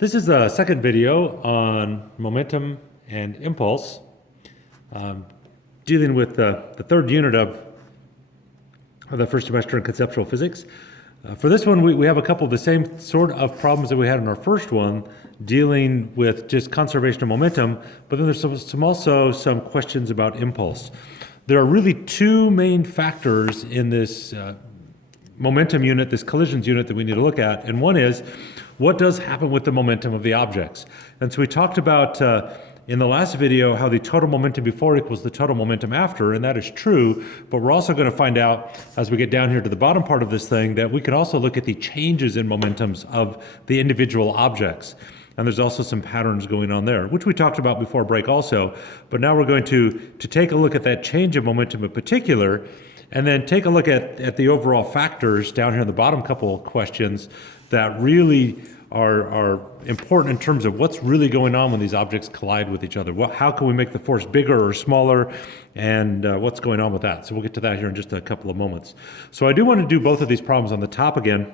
This is the second video on momentum and impulse, dealing with the third unit of the first semester in conceptual physics. For this one, we have a couple of the same sort of problems that we had in our first one, dealing with just conservation of momentum, but then there's also some questions about impulse. There are really two main factors in this momentum unit, this collisions unit that we need to look at, and one is what does happen with the momentum of the objects. And so we talked about in the last video how the total momentum before equals the total momentum after, and that is true, but we're also going to find out as we get down here to the bottom part of this thing that we can also look at the changes in momentums of the individual objects. And there's also some patterns going on there, which we talked about before break also, but now we're going to take a look at that change of momentum in particular, and then take a look at the overall factors down here in the bottom couple of questions that really are important in terms of what's really going on when these objects collide with each other. How can we make the force bigger or smaller, and what's going on with that? So we'll get to that here in just a couple of moments. So I do want to do both of these problems on the top again,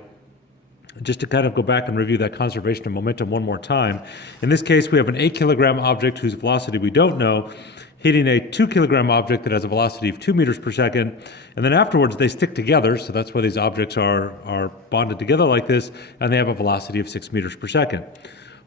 just to kind of go back and review that conservation of momentum one more time. In this case, we have an 8 kilogram object whose velocity we don't know, hitting a 2 kilogram object that has a velocity of 2 meters per second, and then afterwards they stick together, so that's why these objects are bonded together like this, and they have a velocity of 6 meters per second.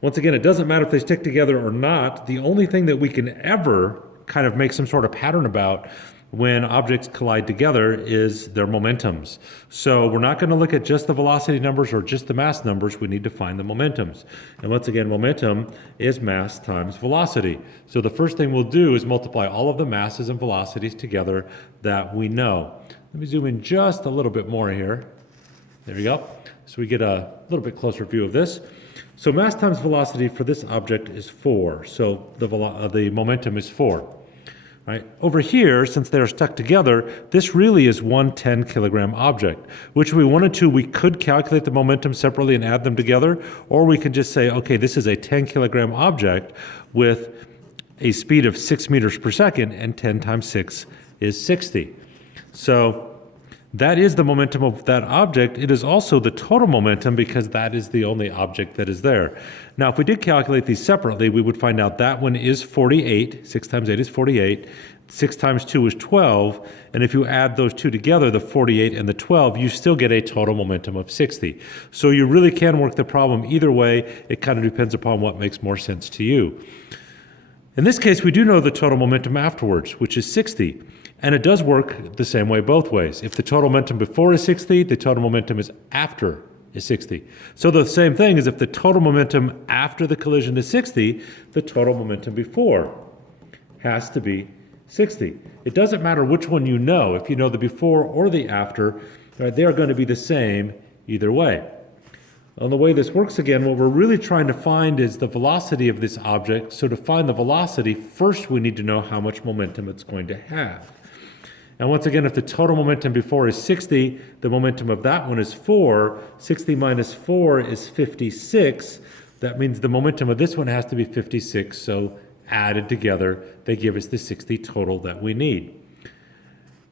Once again, it doesn't matter if they stick together or not. The only thing that we can ever kind of make some sort of pattern about when objects collide together is their momentums. So we're not going to look at just the velocity numbers or just the mass numbers. We need to find the momentums. And once again, momentum is mass times velocity. So the first thing we'll do is multiply all of the masses and velocities together that we know. Let me zoom in just a little bit more here. There we go. So we get a little bit closer view of this. So mass times velocity for this object is 4. So the momentum is 4. Right. Over here, since they're stuck together, this really is one 10 kilogram object, which if we wanted to, we could calculate the momentum separately and add them together, or we can just say, okay, this is a 10 kilogram object with a speed of 6 meters per second, and 10 times 6 is 60. So that is the momentum of that object. It is also the total momentum because that is the only object that is there. Now, if we did calculate these separately, we would find out that one is 48. 6 times 8 is 48. 6 times 2 is 12. And if you add those two together, the 48 and the 12, you still get a total momentum of 60. So you really can work the problem either way. It kind of depends upon what makes more sense to you. In this case, we do know the total momentum afterwards, which is 60. And it does work the same way both ways. If the total momentum before is 60, the total momentum is after is 60. So the same thing is if the total momentum after the collision is 60, the total momentum before has to be 60. It doesn't matter which one you know. If you know the before or the after, right, they are going to be the same either way. On the way this works again, what we're really trying to find is the velocity of this object. So to find the velocity, first we need to know how much momentum it's going to have. And once again, if the total momentum before is 60, the momentum of that one is 4. 60 minus 4 is 56. That means the momentum of this one has to be 56. So added together, they give us the 60 total that we need.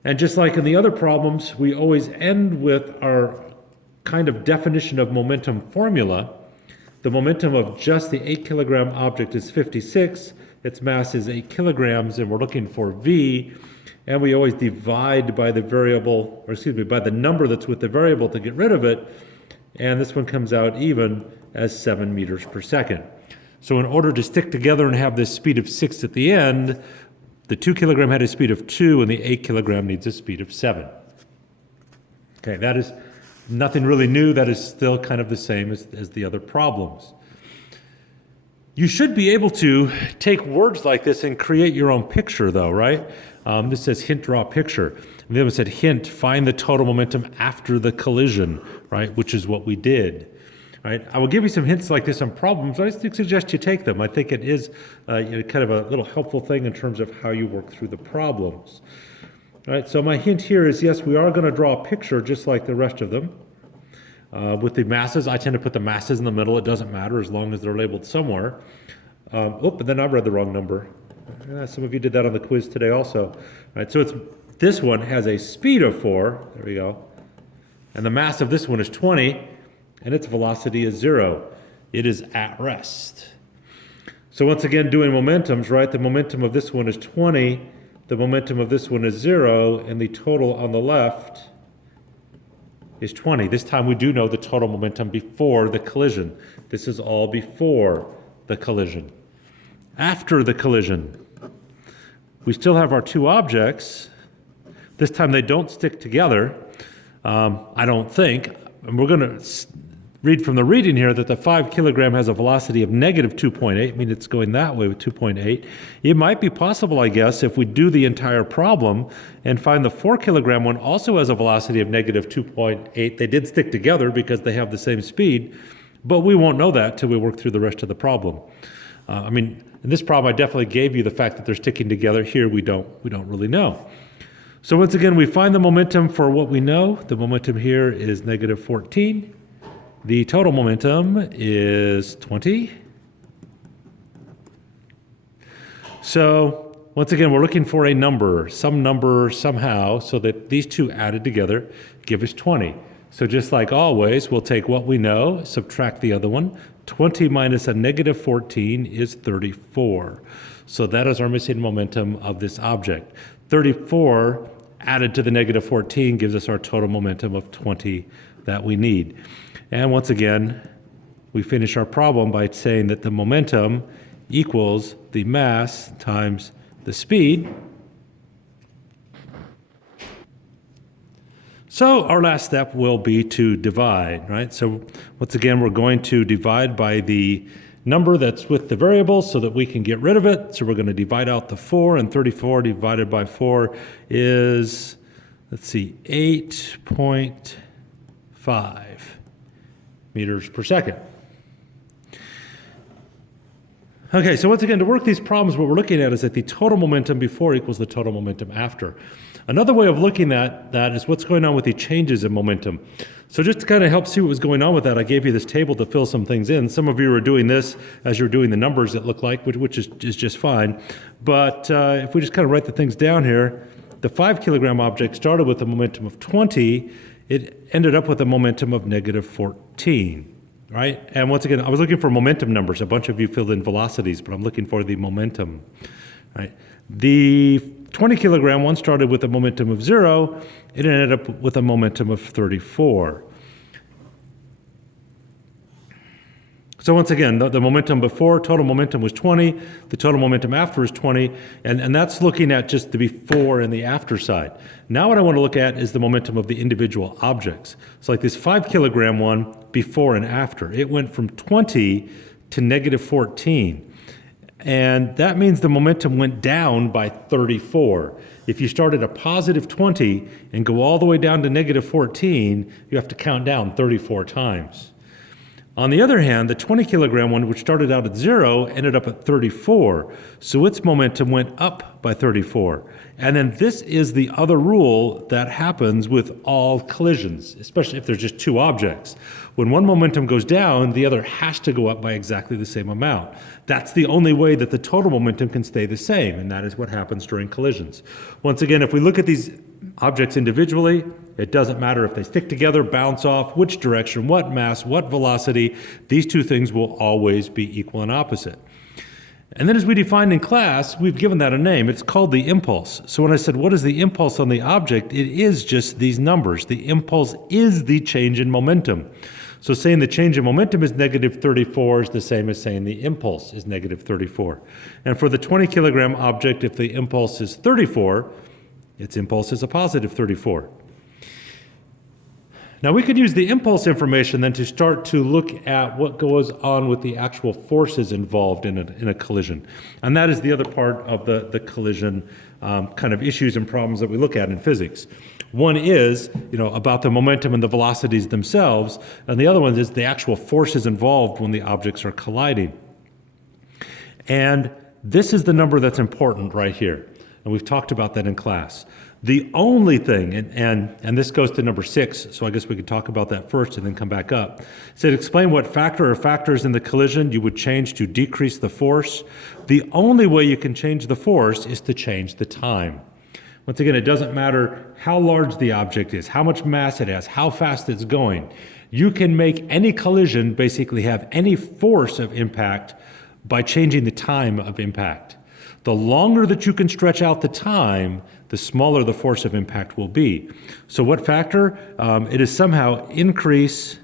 And just like in the other problems, we always end with our kind of definition of momentum formula. The momentum of just the 8 kilogram object is 56. Its mass is 8 kilograms, and we're looking for V. And we always divide by the variable, or excuse me, by the number that's with the variable to get rid of it. And this one comes out even as 7 meters per second. So in order to stick together and have this speed of 6 at the end, the 2 kilogram had a speed of 2 and the 8 kilogram needs a speed of 7. Okay, that is nothing really new. That is still kind of the same as the other problems. You should be able to take words like this and create your own picture though, right? This says hint, draw picture. And the other one said hint, find the total momentum after the collision, right? Which is what we did, right? I will give you some hints like this on problems. I suggest you take them. I think it is kind of a little helpful thing in terms of how you work through the problems. All right, so my hint here is, yes, we are going to draw a picture just like the rest of them. With the masses, I tend to put the masses in the middle. It doesn't matter as long as they're labeled somewhere. But then I read the wrong number. Some of you did that on the quiz today also. All right, so this one has a speed of 4. There we go. And the mass of this one is 20, and its velocity is 0. it is at rest. So once again, doing momentums, right? The momentum of this one is 20, the momentum of this one is 0, and the total on the left is 20. This time we do know the total momentum before the collision. This is all before the collision. After the collision, we still have our two objects. This time they don't stick together, I don't think. And we're going to read from the reading here that the 5 kilogram has a velocity of negative 2.8, I mean it's going that way with 2.8. It might be possible, I guess, if we do the entire problem and find the 4 kilogram one also has a velocity of negative 2.8. They did stick together because they have the same speed, but we won't know that till we work through the rest of the problem. I mean, in this problem, I definitely gave you the fact that they're sticking together. Here, we don't really know. So once again, we find the momentum for what we know. The momentum here is negative 14. The total momentum is 20. So once again, we're looking for a number, some number somehow, so that these two added together give us 20. So just like always, we'll take what we know, subtract the other one. 20 minus a negative 14 is 34. So that is our missing momentum of this object. 34 added to the negative 14 gives us our total momentum of 20 that we need. And once again, we finish our problem by saying that the momentum equals the mass times the speed. So our last step will be to divide, right? So once again, we're going to divide by the number that's with the variable so that we can get rid of it. So we're going to divide out the 4, and 34 divided by 4 is, let's see, 8.5 meters per second. Okay, so once again, to work these problems, what we're looking at is that the total momentum before equals the total momentum after. Another way of looking at that is what's going on with the changes in momentum. So just to kind of help see what was going on with that, I gave you this table to fill some things in. Some of you are doing this as you're doing the numbers, it looked like, which is just fine. But if we just kind of write the things down here, the 5 kilogram object started with a momentum of 20. It ended up with a momentum of negative 14, right? And once again, I was looking for momentum numbers. A bunch of you filled in velocities, but I'm looking for the momentum, right? The 20 kilogram one started with a momentum of 0. It ended up with a momentum of 34. So once again, the momentum before, total momentum was 20. The total momentum after is 20. And that's looking at just the before and the after side. Now what I want to look at is the momentum of the individual objects. So like this 5 kilogram one, before and after. It went from 20 to negative 14. And that means the momentum went down by 34. If you start at a positive 20 and go all the way down to negative 14, you have to count down 34 times. On the other hand, the 20 kilogram one, which started out at 0, ended up at 34. So its momentum went up by 34. And then this is the other rule that happens with all collisions, especially if there's just two objects. When one momentum goes down, the other has to go up by exactly the same amount. That's the only way that the total momentum can stay the same, and that is what happens during collisions. Once again, if we look at these objects individually, it doesn't matter if they stick together, bounce off, which direction, what mass, what velocity, these two things will always be equal and opposite. And then as we defined in class, we've given that a name. It's called the impulse. So when I said, what is the impulse on the object? It is just these numbers. The impulse is the change in momentum. So saying the change in momentum is negative 34 is the same as saying the impulse is negative 34. And for the 20 kilogram object, if the impulse is 34, its impulse is a positive 34. Now we could use the impulse information then to start to look at what goes on with the actual forces involved in a collision. And that is the other part of the collision kind of issues and problems that we look at in physics. One is, about the momentum and the velocities themselves, and the other one is the actual forces involved when the objects are colliding. And this is the number that's important right here. And we've talked about that in class. The only thing, and this goes to number 6, so I guess we could talk about that first and then come back up. It said, explain what factor or factors in the collision you would change to decrease the force. The only way you can change the force is to change the time. Once again, it doesn't matter how large the object is, how much mass it has, how fast it's going. You can make any collision basically have any force of impact by changing the time of impact. The longer that you can stretch out the time, the smaller the force of impact will be. So what factor? It is somehow increase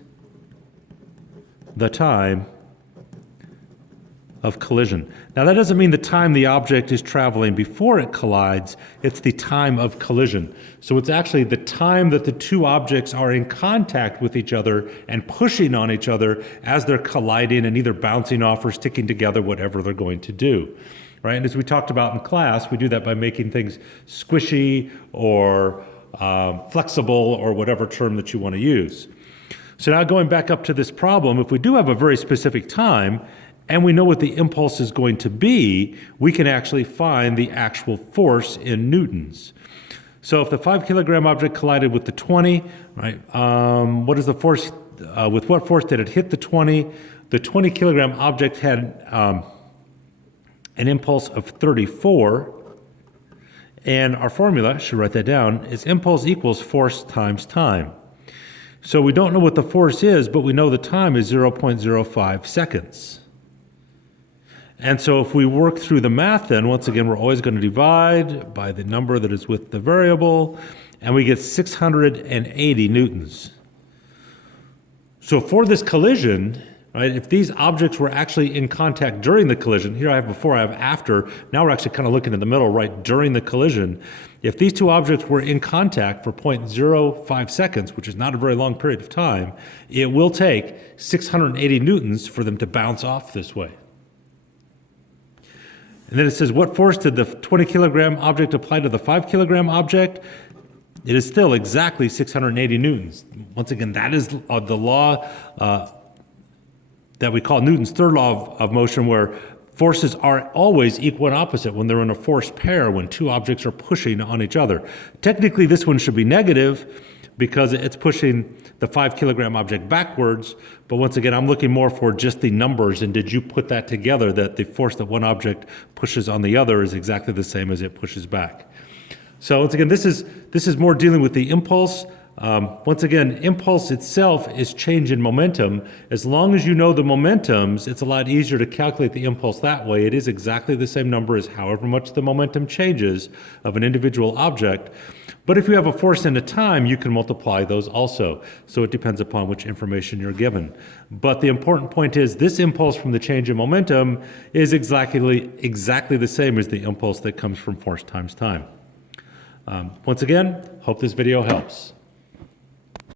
the time of collision. Now that doesn't mean the time the object is traveling before it collides, it's the time of collision. So it's actually the time that the two objects are in contact with each other and pushing on each other as they're colliding and either bouncing off or sticking together, whatever they're going to do. Right? And as we talked about in class, we do that by making things squishy or flexible or whatever term that you want to use. So now going back up to this problem, if we do have a very specific time and we know what the impulse is going to be, we can actually find the actual force in newtons. So if the 5 kilogram object collided with the 20, right, what is the force, with what force did it hit the 20? The 20 kilogram object had an impulse of 34, and our formula, I should write that down, is impulse equals force times time. So we don't know what the force is, but we know the time is 0.05 seconds. And so if we work through the math then, once again, we're always going to divide by the number that is with the variable, and we get 680 newtons. So for this collision, right, if these objects were actually in contact during the collision, here I have before, I have after, now we're actually kind of looking in the middle, right, during the collision. If these two objects were in contact for 0.05 seconds, which is not a very long period of time, it will take 680 newtons for them to bounce off this way. And then it says, what force did the 20 kilogram object apply to the 5 kilogram object? It is still exactly 680 newtons. Once again, that is the law that we call Newton's third law of motion, where forces are always equal and opposite when they're in a forced pair, when two objects are pushing on each other. Technically, this one should be negative because it's pushing the 5 kilogram object backwards. But once again, I'm looking more for just the numbers, and did you put that together, that the force that one object pushes on the other is exactly the same as it pushes back. So once again, this is more dealing with the impulse. Once again, impulse itself is change in momentum. As long as you know the momentums, it's a lot easier to calculate the impulse that way. It is exactly the same number as however much the momentum changes of an individual object. But if you have a force and a time, you can multiply those also. So it depends upon which information you're given. But the important point is this impulse from the change in momentum is exactly the same as the impulse that comes from force times time. Once again, hope this video helps.